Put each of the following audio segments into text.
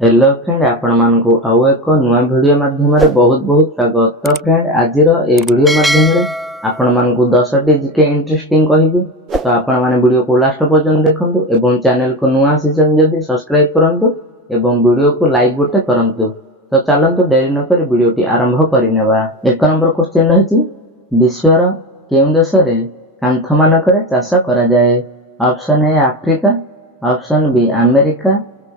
Hello friend आपण मानकु आउ एक नुआ वीडियो माध्यम बहुत बहुत स्वागत। तो फ्रेंड आज ए वीडियो माध्यम आपण मानकु 10टी जीके इंटरेस्टिंग कहबी। तो आपण माने वीडियो को लास्ट पर्यंत देखंतु एवं चैनल को नुआ आसीचन जदी सब्सक्राइब करंतु एवं वीडियो को लाइक गोटे करंतु। तो चलंतु देरी न कर वीडियोटी आरंभ करिनेबा। एक नंबर क्वेश्चन रहिछि विश्वर केउ देश रे कांथ मानकरे चाष करा जाय। Option A Africa, option B America,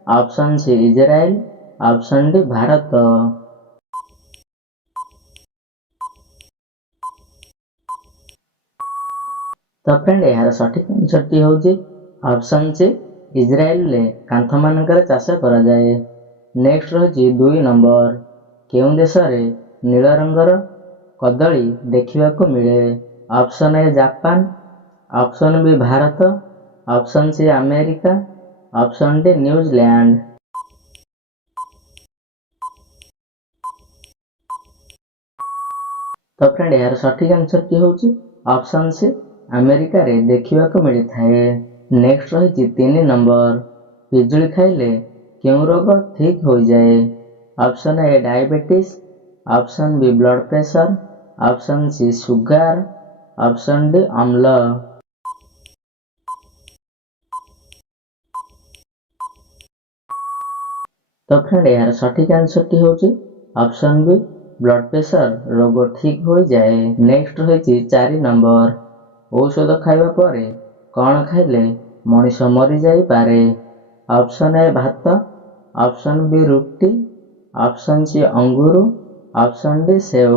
option C Israel, option D Bharat. तो फ्रेंड यार सठिक आंसर टी होची ऑप्शन सी इजराइल ले कांथ मानकर चाष करा जाए। नेक्स्ट रही 2 नंबर केउ देश रे नील रंगर कदली देखिबा को मिले। Option A Japan, option B Bharat, option C America, option D New Zealand. तो फ्रेंड यार सठिक आंसर की होची ऑप्शन सी अमेरिका रे देखिबा को मिली थाए। नेक्स्ट रही 3 नंबर पिजुली खाइले केउ रोग ठीक हो जाए। Option A diabetes, option B blood pressure, option C sugar, option D अम्ल। तो फ्रेंड यार सठिक आंसर टी होची ऑप्शन बी ब्लड प्रेशर रोग ठीक हो जाए। नेक्स्ट रही 4 नंबर औषध खाइबा परे कौन खाइले मनीष मरी जाई पारे। ऑप्शन ए भात, ऑप्शन बी रुटी, ऑप्शन सी अंगूर, ऑप्शन डी सेव।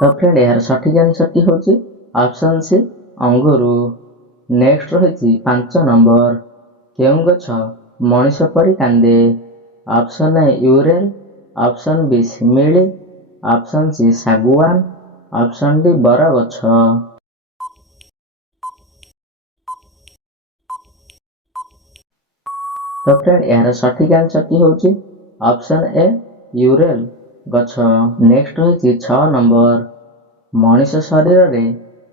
तो फ्रेंड यार सठिक आंसर टी होची ऑप्शन सी अंगूर। नेक्स्ट रही 5 नंबर केउ गछ मनीष परी कांदे। ऑप्शन ए यूरेल, ऑप्शन बी शिमिली, ऑप्शन सी सागुआन, ऑप्शन डी बर गछ। तो फ्रेंड यार सठिक आंसर की होची ऑप्शन ए यूरेल गछ। नेक्स्ट रही 6 नंबर मनीष शरीर रे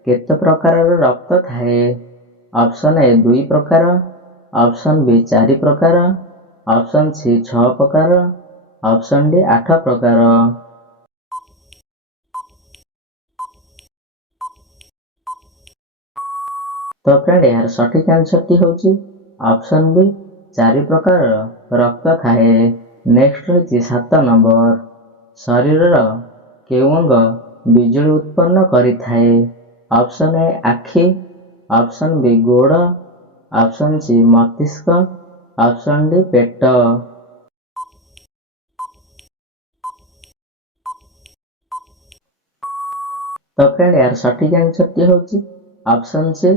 केते प्रकार रक्त थाए। ऑप्शन ए 2 प्रकार, ऑप्शन बी 4 प्रकार, ऑप्शन सी 6 प्रकार, ऑप्शन डी 8 प्रकार। तो फ्रेंड यार सठिक आंसर टी होची ऑप्शन बी 4 प्रकार रक्त थाए। नेक्स्ट रही 7 नंबर शरीर केउ अंग बिजुली उत्पन्न करि थाए। ऑप्शन ए आखि, ऑप्शन बी गोड़, ऑप्शन सी मस्तिष्क, ऑप्शन डी पेट। तो फ्रेंड यार सठिक आंसर टी होची ऑप्शन सी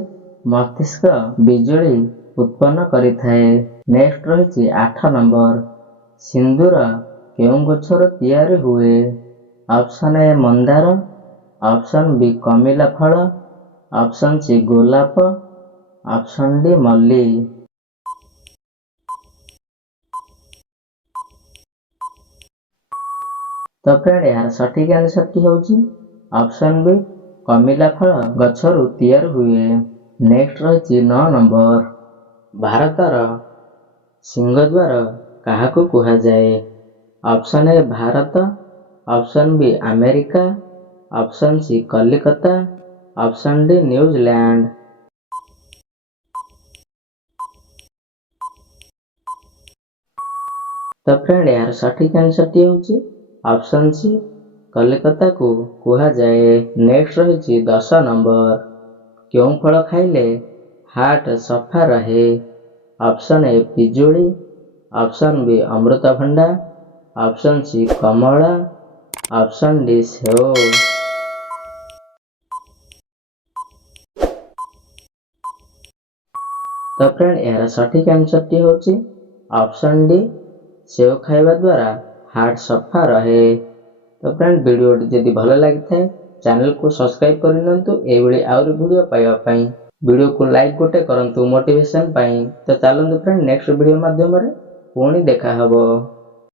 मस्तिष्क बिजुली उत्पन्न करि थाए। नेक्स्ट रही 8 नंबर सिंदूर केउ गछर तैयारी हुए। ऑप्शन ए मंदार, ऑप्शन बी कमिला फल, ऑप्शन सी गोलाप, ऑप्शन डी मल्ली। तो फ्रेंड यार सठिक आंसर की होची ऑप्शन बी कमिला फल गछरु तैयार हुए। नेक्स्ट रही 9 नंबर भारतर सिंहद्वार काहाकु कुहा जाए। Option A Bharat, option B America, option C Kalikata, option D New Zealand. तो फ्रेंड यार सठिक आंसर टी होची ऑप्शन सी कलिकता को कुहा जाए। नेक्स्ट रही 10 नंबर केउ फल खाइले हार्ट सफा रहे। ऑप्शन ए पिजुली, ऑप्शन बी अमृतभंडा, ऑप्शन सी कमला, ऑप्शन डी सेव। तो फ्रेंड यार सठिक आंसर टी होची ऑप्शन डी सेव खाइबा द्वारा हार्ट सफा रहे। तो फ्रेंड वीडियो जदि भल लगी थाए चैनल को सब्सक्राइब कर नियंतु एभली आउरी वीडियो पाइबा पई। वीडियो को लाइक गोटे करंतु मोटिवेशन पई। तो चलंतु फ्रेंड नेक्स्ट वीडियो माध्यम रे पुणी देखा हबो।